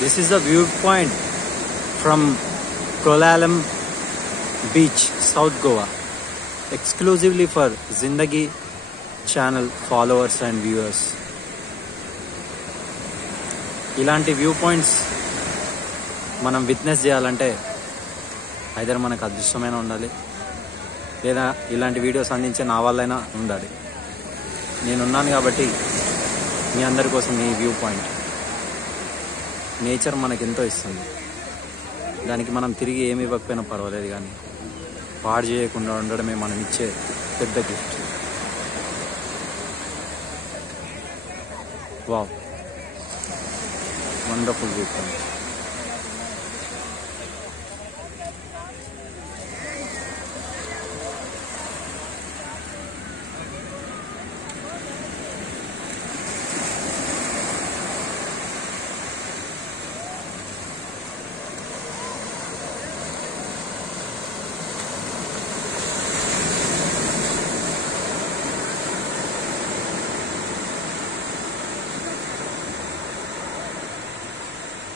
This is the viewpoint from Kollalam Beach, South Goa, exclusively for Zindagi channel followers and viewers. ఇలాంటి view points మనం witness చేయాలంటే either మనకు అదృష్టమైన ఉండాలి, లేదా ఇలాంటి వీడియోస్ అందించే నా వాళ్ళైనా ఉండాలి. నేనున్నాను కాబట్టి మీ అందరి కోసం ఈ వ్యూ పాయింట్. నేచర్ మనకెంతో ఇస్తుంది, దానికి మనం తిరిగి ఏమి ఇవ్వకపోయినా పర్వాలేదు, కానీ పాడు చేయకుండా ఉండడమే మనం ఇచ్చే పెద్ద gift. Wow, wonderful view point.